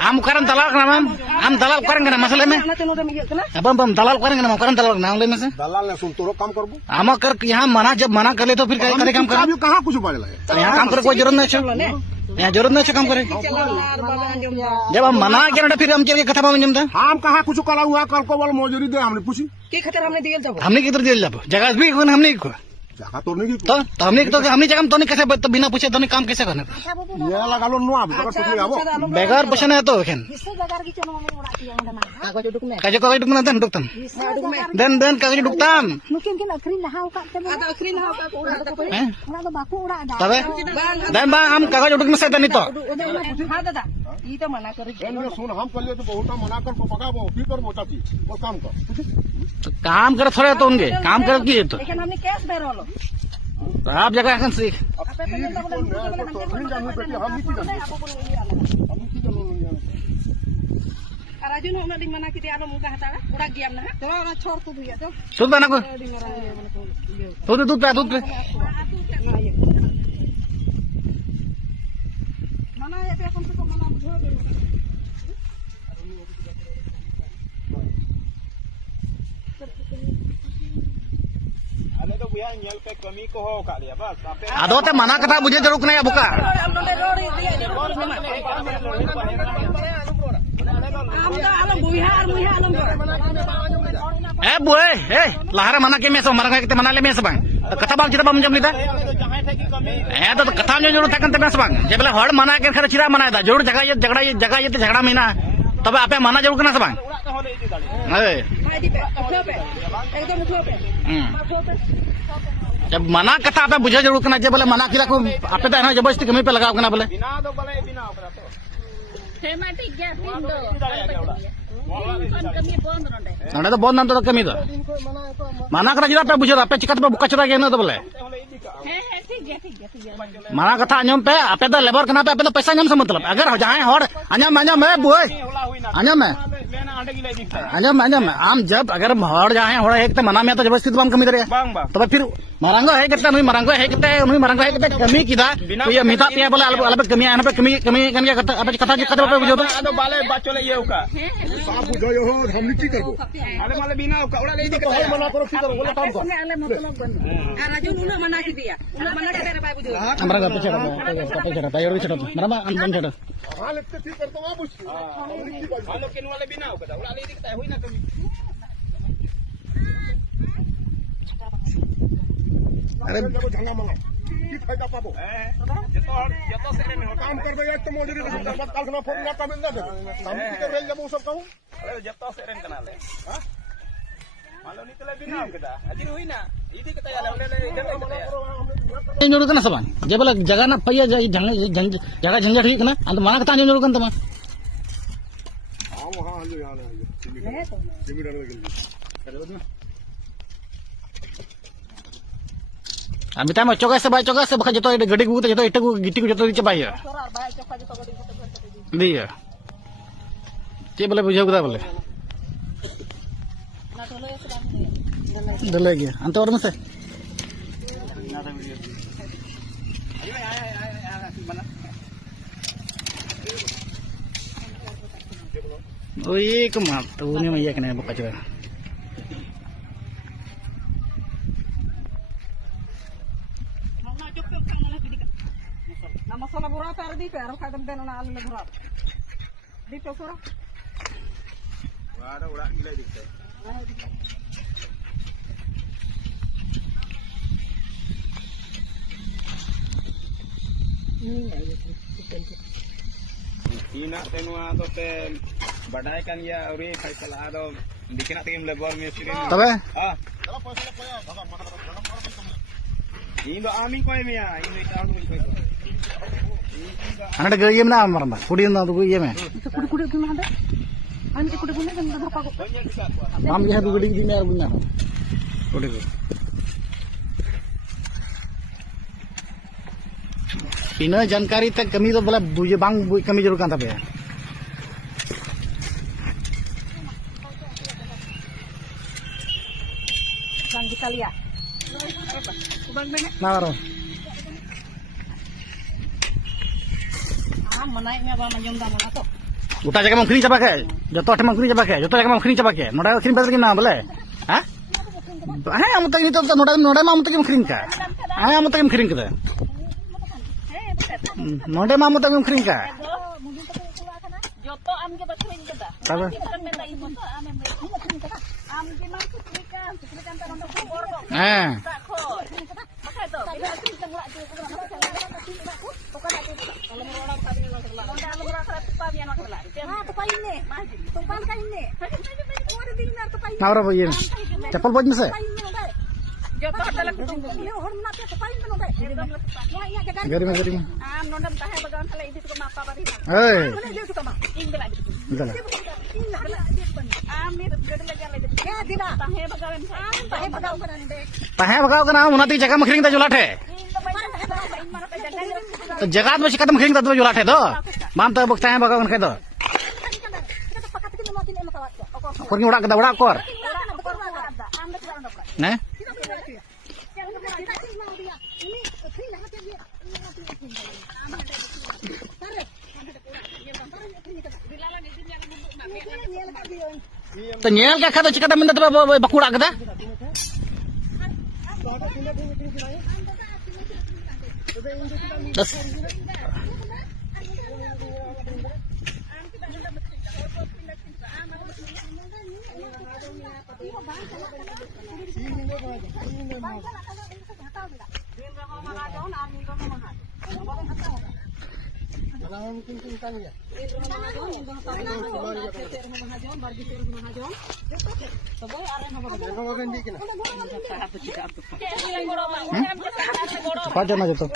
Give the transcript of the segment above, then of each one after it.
am karan dalal kana am dalal karan kana masala में बम दलाल करेंगे ना करें दलाल नाम लेने से दलाल ने सुन तो काम करबो हम कर यहाँ मना जब मना कर ले तो फिर करे काम कर कहाँ कुछ पड़ेला यहाँ काम करे कोई जरूरत नहीं है यहाँ जरूरत नहीं है काम करे जब हम मना किया ना फिर हम चल के कथा बाम जमता हम कहाँ कुछ करा हुआ कल को वाला मजूरी दे हमने पूछी के खतर हमने दियल जब हमने किधर दिल जब जगह भी हमने को जगह तोड़ने की तो हमने जगह तो नहीं कैसे बिना पूछे तो नहीं काम कैसे करना ये लगा लो नो अब जगह टुकड़ी आबो बेकार पछने है तो खेन काजे को डुकना देन डुकतम देन काजे डुकतम नुकिन किन अखरी नहाव का ada अखरी नहाव का ओड़ा तो बाकू ओड़ा दा तबे देन बा हम कागज उठक में से नहीं तो हां दादा ई तो मना करे एन सुन हम कर ले तो बहुत मना कर पकाबो फिर कर मोटा की वो काम कर तो काम कर थोड़े तो उनके काम कर की तो लेकिन हमने कैश दे रोलो आप जगह এখন सीख Arajun nak di mana kita ada muka hata udah giam nah kalau orang cor tu dia tu सुन बना को दूध पे mana ya dia kon tu mana bujo dia अरे तो भैया nyel पे कमी को हो का लिया बस आदो ते मना कथा मुझे जरूरत नहीं है बुका बुए लहरा मना के में सो मरा के मना ले में से बांग कथा बांग चिरा बांग जम लीदा तो कथा में जरूरत है में से बांग जे बोले हड़ मना के खर चिरा मना दा जरूर जगह ये झगड़ा मीना तबे आपे मना जरूर करना से बांग जब मना कथा आपे बुझे जरूर करना जे बोले मना किला को आपे तो ना जबरदस्ती कमी पे लगाव करना बोले बिना तो बोले बिना ओकरा तो Thematik ya, pindo. Kami bond ronde. Anda तो बहुत नाम तो कमी तो माना करा जिला पे बुझे पे चिकट पे बुका चुरा गया ना तो बोले ठीक है माना कथा अंजम पे आपे तो लेबर कना पे आपे तो पैसा अंजम से मतलब अगर जहां हड़ अंजम मैं बुए अंजम आम जब अगर हड़ जहां हड़ एक तो मना में तो जबरदस्ती बाम कमी करे तो फिर मरांगो है कितना नहीं मरांगो है कितना कमी किदा तो ये मिता पिया बोले अलग कमी आने पे कमी कन के कथा जी कथा पे बुझो तो बाले बात चले ये का साफ बुझो यो हम नीति करबो अरे माले बिना का ओड़ा ले दी तो मना करो फिर करो बोले काम कर ale मतलब बन राजू उलो मना की दिया उलो मना के तेरे भाई बुझो हमरा का पीछे रहा और पीछे मरा मा अंदर छड़ा हां लेते ठीक कर तो वापस हम लोग के वाले बिना का ओड़ा ले दी का होई ना कमी अरे जब झंगा मला की फायदा पाबो जतो से में काम करबे एक तो मजूरी दे बात काल ना फोन ना काम ना दे हम के रेल जब सब कहूं अरे जतो से रेन कना ले हां मालो निकले बिना केदा अजी होई ना इदी कता याले ले जोड़ कना सब जे बोले जगह ना पइया जगह झंझट हुई कना अंत माना कता जोड़ कन तमा हां हां ले यार जिमी डाल के अमिता में चौका से बखा जो गड्डी को जो इट को गिट्टी को जो चबाई दिया चे बोले बुझे गुदा बोले डले गया अंत और में से ओ एक मात तो ने मैया कने बका चला masalah berat ada di per kadang dan ana ala berat di pesora ada udah gila dikte ina tenua to te badai kan ya uri faisal ado dikena tim labor mistri तबे ah kalau paisa koya bhaga ini do ami koy me ya ini tahu koy and गए ना मरना कुड़ी ना तो ये में कुड़ी कुड़ी ना हम के कुड़ी कुड़ी ना धरपा को हम ये तो गड़ी दी में गुना कुड़ी को इन जानकारी तक कमी तो बोला बुझे बांग कमी जरूर कांता पे bang kita lihat bang mana ना रो Am mana ini apa manjung dah mana tu? Uta jaga mengkering coba ke? Joto ada mengkering coba ke? Joto jaga mengkering coba ke? Noda mengkering betul gimana boleh? Hah? Ayo amu tadi itu noda mamu tadi mengkering ka? Ayo amu tadi mengkering kita. Noda mamu tadi mengkering ka? Joto am ke berkering kita. Apa? Kita minta ibu tu am yang berkering kita. Am ke mang sukrikan tahu nak kubur dong. Tak kor. Pakai tu. Bila kita mulak tu bukan aku. Kalau orang tak dengan orang. Kalau orang kerap tupai yang orang lain. Ah tupai ini. Tupai kan ini. Orang dinar tupai. Naura boy ini. Cepol boy masa? Joto adalah kutung. Ini orang nak tupai kan orang. Ya ya jaga. Gari gari. Am nondam tahe bagan kala itu ko mapa bari. Hey. Dia suka mah. Inggal aja. Betul. Am ni gede lagi. Ya tidak. Tahe bagan. Tahe bagan kan deh. Tahe bagaw kana munati jaga mengkering ta julat hai. जगह में शिकत मखिंग तत्व जुला थे तो मान तो बक्ता है बगावन के तो कोई उड़ा के उड़ा कोर ने तो नेल क्या खाता चिकता मन तो बकुड़ा कदा बस Pajan aja tuh.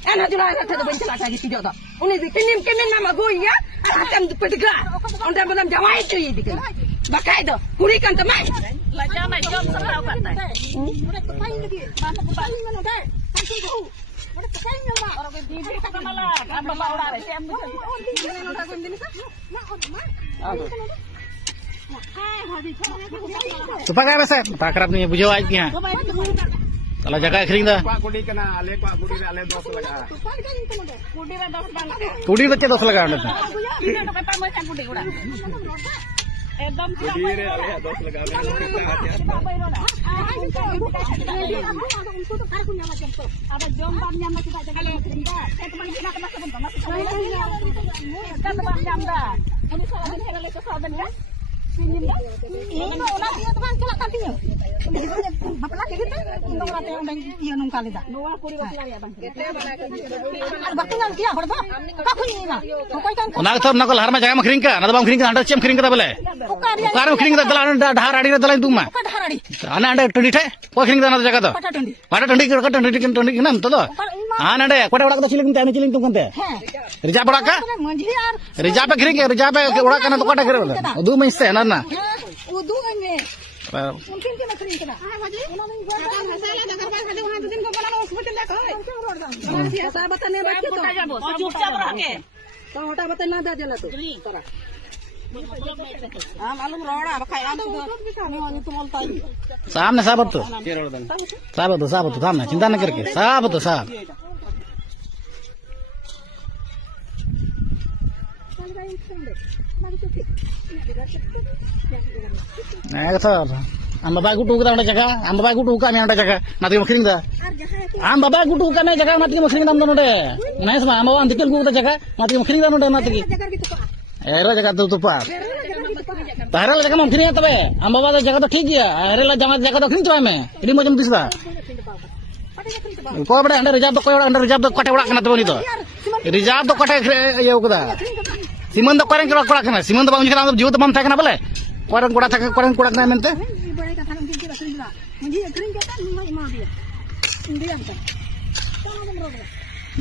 Anak jualan ada tu bencana lagi tidak tak. Ini kinim nama gue ya. Akan petegak. Orang dalam Jawa itu ini kan. Bakai tu. Kurikan teman. Lajang mai jom serau kat tak. Mereka pakai lagi. Mana pakai mana dah? Kasih tu. Mereka pakai mana? Orang bibir tak malah. Apa orang ada siam tu. Mana tak benda ni sah? Nak orang mana? Supaya apa sih? Tak kerap ni bujau aja. Kalau jaga akhiring dah. Pak kudi kena, ale pak kudi ale 10 laga. Kudi dah 10 laga. Kudi bच्चे 10 laga anda. Ini tu kata macam kudi udah. Ekdom kudi ale 10 laga. Ada jombarnya masih tak jaga akhiring dah. Saya teman kita kena sebentar masih. Kan teman jam dah. Ini salah ni kalau lepas sahabat kan. Ini orang dia teman kelak kantinya. Bapak lagi gitu. Indong rata yang iya nung kali dah. Nuah kuri bapak lari abang. Bapak lagi dia horba. Kaku ini mah. Kau kan. Nak tu nak lahar macam macam kering ka. Nada bang kering ka. Anda cium kering ka boleh. Karena kering ka dalam anda dahar adi dalam itu mah. Dahar adi. Anda tundi teh. Kau kering ka nada jaga tu. Pada tundi kenam tu tu. Anda kau orang kita ciling tu kan teh. Rijab orang ka. Rijab pe kering ka. Rijab pe orang kana tu kau kering. Udu mesti nana. Udu ini. Mungkin kita kering kena. Sahabatan yang baik tu. Cupcap rakyat. Kau hotel batan nada jalan tu. Malum roda, pakai am tu. Itu multai. Sahamne sahabat tu. Sahabat tu sahamne. Cinta nak kerja. Sahabat tu sahab. Am baba gutu kita mana jaga, am baba gutu kami mana jaga, nanti mungkin dah. Am baba gutu kami jaga, nanti mungkin dah mana deh. Naya sama, am baba antikil gutu jaga, nanti mungkin dah mana nanti. Era jaga tu tupas. Tahara jaga mungkin ya tapi, ambawa jaga tuh ठीक ya, Harela jangan jaga tuh kering coba me, ini macam tu sih. Kau apa anda rijab tuh kau anda rijab tuh kau kena tuh itu, rijab tuh kau ya udah, siman tuh kau kena, siman tuh bangun kita jiwa tuh mam tak kena boleh, kau kena mente.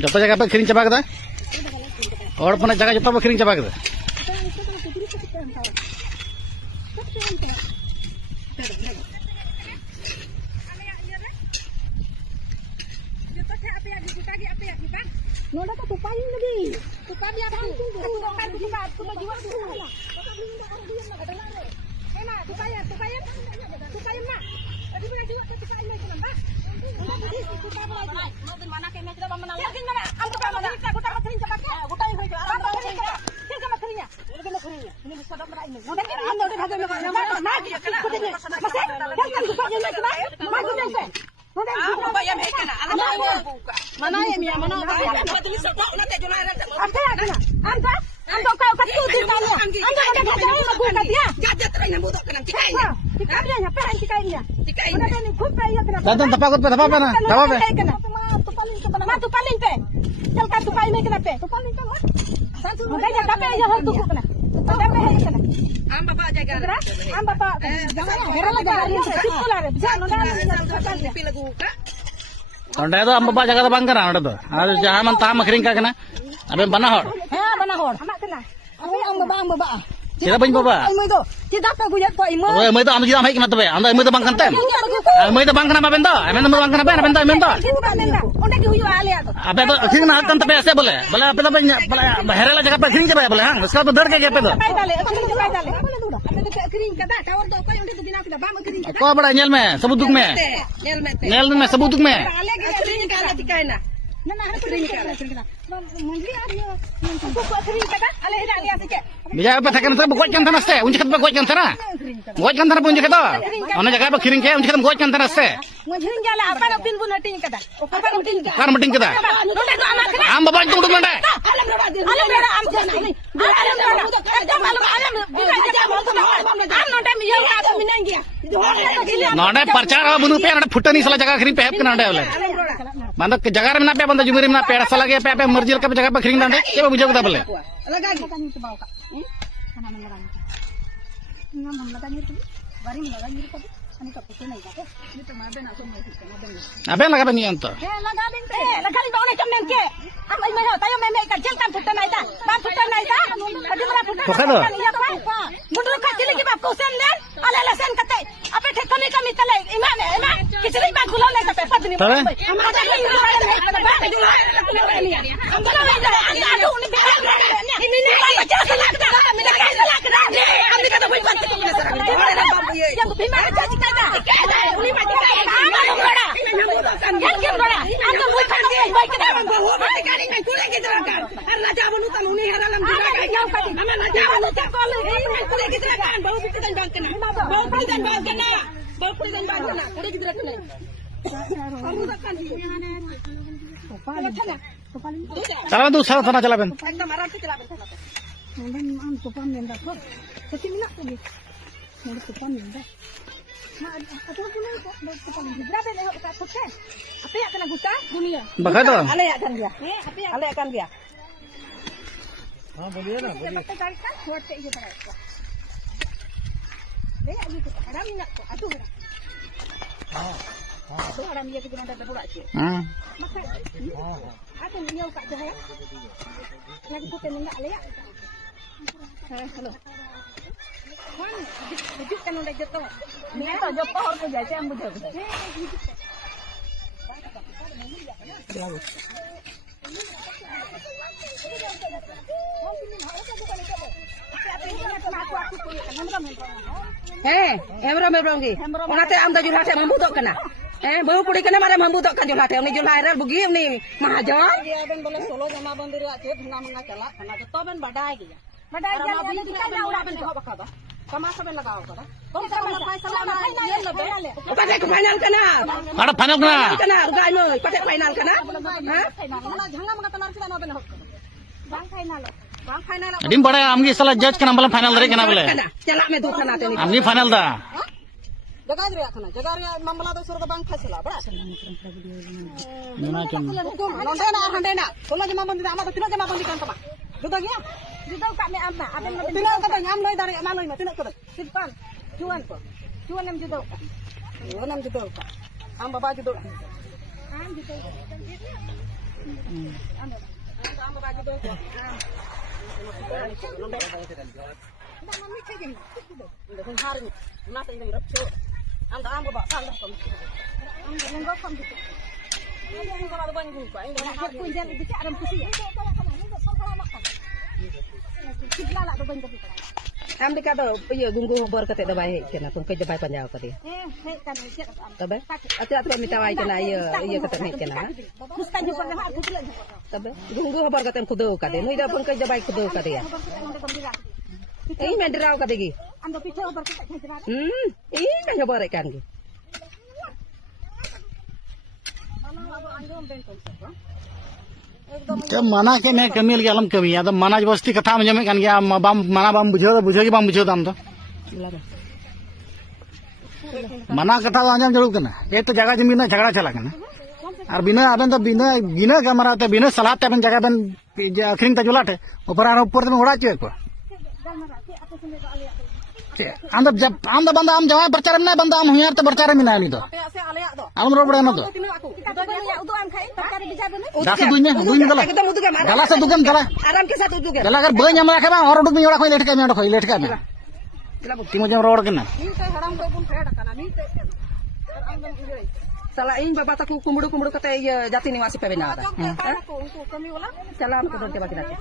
Jatuh jaga apa kering coba kita, orang pernah jaga jatuh apa kering coba kita. Noda tuh tupain lagi. Tupa dia apa? Tupain tupa jiwa tuh. Enak, tupain. Tupain mak. Tadi punya jiwa tupain lagi nambah. Tupa lagi. Mau di mana kemana kita mau menang? Yakin mana? Am tupa mana? Kita makerin cepat ya. Kita yang pergi. Am makerin cepat. Kita makerinnya. Ini bisa dapat ini. Noda kita ambil dari hasil mereka. Magi. Masih. Kan tupa yang lagi nak. Magi jangan. Apa yang hekana? Mana yang ya mana? Anda kau katu di sana. Anda ada kacau lagu katia. Gadget terakhir butuh kena tikai. Tikai dia apa yang tikai dia? Tikai. Mana ni kupa ya kena. Datang tapakut pe, apa na? Tahu pe? Tu paling pe. Chal ka tu paling kena pe. Tu paling pe. Mungkin ya tapi ya hal tu kena. Tapi ya kena. Am bapa jaga. Am bapa. Jangan heran lagi hari sekolah re. Jangan nonda pi lagu ka. Nonda itu am bapa jaga tu bang kena nonda tu. Ada jahan man tam kering ka kena. Abe banahor. Ha banahor. Amak kena. Abi am bapa. Kita punya bapa. Imu itu. Kita apa guyat ko imu. Oh, imu itu am kita baik kenapa be? Anda imu itu bang kentem. Imu itu bang kenapa bento? Imu itu bang kenapa? Bento bento. Onda ki huyu ale ato. Abe itu kering nak kan tapi ऐसे बोले. Bola apa tu bola Harela jaga pe kering coba boleh hang. उसका तो डर के क्या पे तो? Kering kata kawar tu apa yang udah tu bina kita bang kering kata. Kau bड़ा nyel में सबूतुक में. Nyel में सबूतुक में. Kering kata tikai na. Nana kering kata. Mungkin ada. Buku kering kata. Ale hida dia sikit. Bija apa tak kena buat kan tanah se. Unjuk buat kan tanah. Buat kan tanah unjuk itu. Mana jaga apa kering ke unjuk buat kan tanah se. Kering jala apa nak pin pun hati kata. Apa meeting kata. Kan meeting kata. Am bapak itu untuk mana? Alam berada am jana. Alam berada. Alam नोडे परचार बुनु पे नोडे फुटनी साला जगह खरीद पे है नोडे वाले मतलब जगह में ना पे बंदा जुमेरी में ना पेड़ साला के पे मर्जी का जगह पे खरीद नोडे के बुझे बता बोले अबे लगा पे नहीं अंत लगा दी बाउने चमन के am ai mai tayo mai ka jel kan futan aita ba futan aita adi mara futan mundur ka chili ki ba ko sen len ala la sen kate ape thekani ka mitale imane ima kichli ba khula le kate patni am ada ni am bala anda adu ni be ini ni ba cha salak da mina ka salak da am ni ka to boi pat yang bima ka ji ka da uni ba ji ka am lo bada yan ke bada am boi pat boi ka da Kan kulit kita kan, karena jaman utan uni haralam juga kan, nama jaman utan kulit kita kan, bau kulit dan bang kena, bau kulit dan bang kena, bau kulit dan bang kena, kulit kita kena. Kamu takkan sih? Jalan tu sana jalan. Kita marah tu jalan sana. Nanti am tupan nenda kok, kecil nak tu, nanti tupan nenda. Aku punya tupan nenda, berapa leh kita pakai? Apa yang kena guna? Dunia. Bagai tu. Ale akan dia. Ale akan dia. हाँ बोलिए ना बोलिए Kita cari kan, buat cek je terus. Deh, aja tu. Ada minyak tu. Aduh. Aduh, ada minyak tu nanti berbuat je. Maka. Ada minyak kat dia ya. Lagi tu minyak ale ya. Hello. Kan, wujud kan udah jatuh. Minyak tu jatuh harus jadi yang wujud. Hembrom ge. Onate am da julha te mambudok kana. Baru pudi kana mare mambudok kan julha te. Uni julha era bugi uni mahajon. Dia ben bola solo jama bandir ache dhuna manga chala kana to ben badai ge. Badai ge abi dikana ura ben ho bakaba. Kamasa ben lagao kada. Kom sama paisala na ye lebe. Pate ko final kana. Ada final kana. Kana ugai mo pate final kana. Ha? Final. Na janga manga tanar sila na ben ho. Bang final. bang final अभी बड़ा आमगी साला जज के नाम बोले final दरे के नाम बोले चला में दो खाना तेनी आमगी फाइनल दा जगह रे खाना जगह रे मामला तो सुर bang फैसला बड़ा ना चुन नंदे ना बोला जमा बंदी आमा तो तीनों जमा बंदी kan तमा जुदा गया जुदा का में आमा आबे तीनों कता nyam loi dari ma loi ma तीनों कता सिपान cuan em juda ka cuan em juda ka am baba juda am juda am baba juda mami kagin ndak hari na ta ngi rapcho am da am baba kan da kom am da ngi kom gitu ini kalau ada banyak buka ini nak pun jangan bicara dalam kursi kita lah tu banyak kita am dekat tu iya gunggu bor kata dah baik kena pun kerja baik panjang kata kan tabe ati tu minta baik kena iya kata ni kena mustan jumpa dah aku tu tabe gunggu bor kata kudu kata ni dah pun kerja baik kudu kata ya ini menderau kata gi anda picu bor kata ini kan bor kan gi क्या मना के मैं कमी लगे अलम कमी है तो मना जबरदस्ती कथा में जमे गया बाम मना बाम बुझो की बाम बुझो दाम तो मना कथा आंजम जरूर करना ये तो जगह जमीन झगड़ा चला करना और बिना अबन तो बिना बिना गमरा तो बिना सलाह ते अबन जगह बन अखरिंग ता जुलाटे ऊपर में उड़ा चुके को आम जब आम दा बंदा आम जवाय प्रचार में बंदा आम हुयार तो प्रचार में नहीं तो आम रोड बड़ा ना तो दास दुई गला गला से दुगम गला आराम के साथ उदुगे गला अगर बई हम रखे बा और दुग में ओड़ा खोई लेट का में तिमो जम रोड के ना हराम को बुन fade kana ni salah ing baba taku kumuru kata iya jati niwasi pe bena ada kami wala salam ke don ke bagi nanti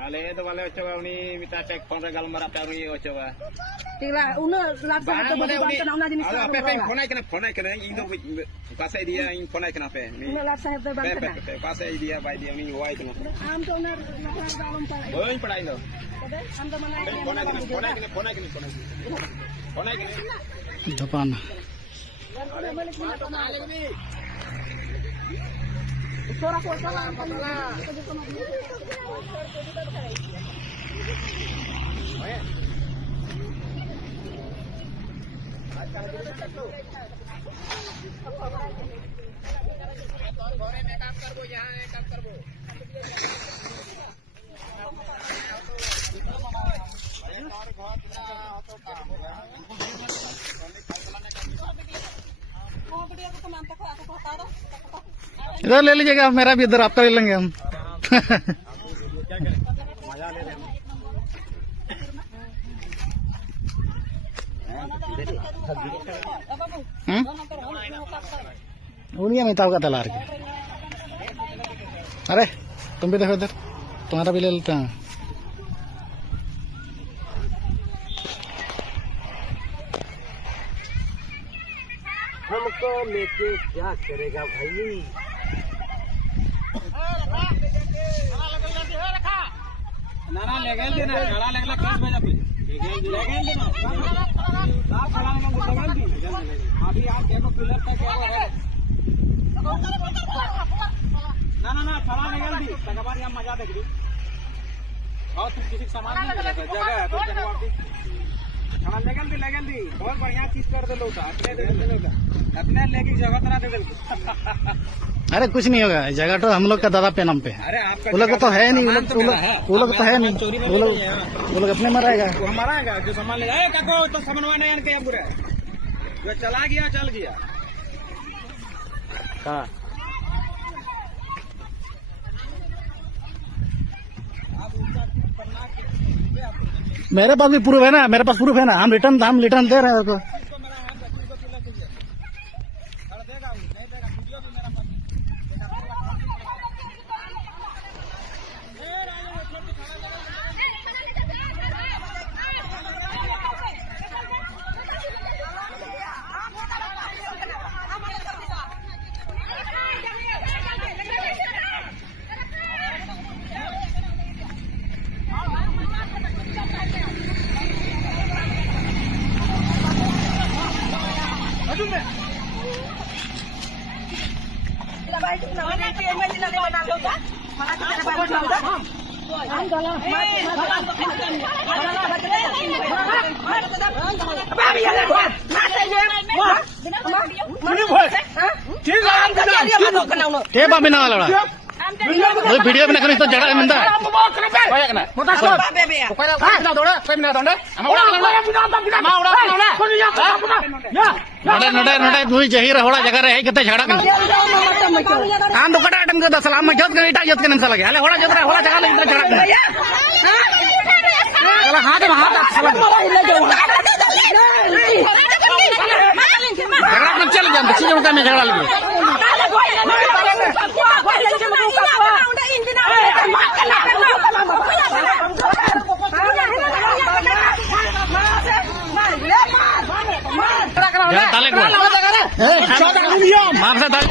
ale to wale coba uni minta tek phone re galmara pe uni coba tila una laksa to bukan kana una jenis ala pe phone kena ing do pase dia ing phone kena pe una laksa heb de bang kana pase dia bai dia uni wai kena am to na dalam pa boy padai do am to mana phone kena Japan इधर ले लीजिएगा मेरा भी इधर आपका ले लेंगे हम उन्हीं में ताव का तलार के अरे तुम भी देखो इधर तुम्हारा भी ले लेते हैं हमको लेके क्या करेगा भाई ना लेगल देना खड़ा लगला केस भेजा पे लेगल देना ना खड़ा लगल दी अभी आप देखो पिलर तक क्या है ना खड़ा लगल दी तकबार यहां मजा देख ली और तुम किसी सामान नहीं जगह है तो खड़ा लगल दी बहुत बढ़िया चीज कर दे लोटा अपने लेके जगह तना दे दे अरे कुछ नहीं होगा जगह तो हम लोग का दादा पे नाम पे है अरे आपका वो लोग तो है नहीं वो लोग तो है नहीं वो लोग अपने में रहेगा वो हमारा है जो सामान ले जाए काको तो समन्वय नहीं इनके अब पूरा जो चला गया चल गया कहाँ मेरे पास भी प्रूफ है ना मेरे पास प्रूफ है ना हम रिटर्न दे रहे हैं उसको Dia apa bina lora? Video bina kan itu jaga minta. Kaya kena. नडे तुझी जहीर होड़ा जगह रहे कितने झगड़ा कर हम तो कटा आइटम का सलाम में जत कर इटा जत के नमसा लगे अरे होड़ा जत रहा होड़ा जगह नहीं झगड़ा कर चला हाथ सलाम झगड़ा कर चल जा चीज उनका में झगड़ा लगे ताले को मार से दाल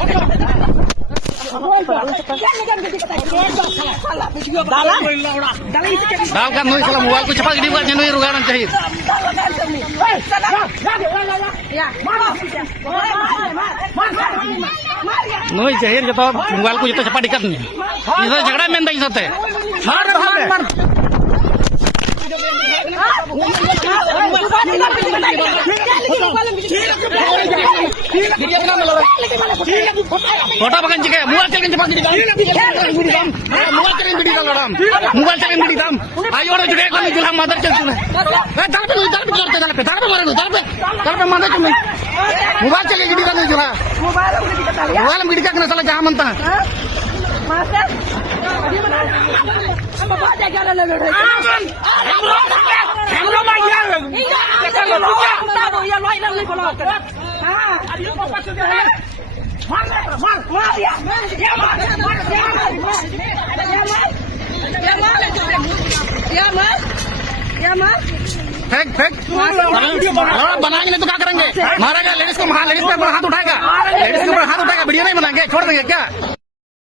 का नोई साला मोबाइल को छपा गिरी हुआ नोई रुगाना चाहिए नोई चाहिए जो तो मोबाइल को जितना छपा दिक्कत नहीं इसे झगड़ा में नहीं सकते मार फोटा बगन चिके मोबाइल चलें चिपक गिरी मोबाइल चलें बिडी दाम मोबाइल चलें बिडी दाम आयो रे जुड़े कोनी जुला मदर चल सुने दल पे मारे दल पे मारे तुम मोबाइल चलें बिडी दाम जुला मोबाइल बिडी का साला जहां मनता मास्टर फेंक बनाएंगे तो क्या करेंगे मारेगा लेडीज को लेडीज पे हाथ उठाएगा लेडीज के ऊपर हाथ उठाएगा वीडियो नहीं बनाएंगे छोड़ देंगे क्या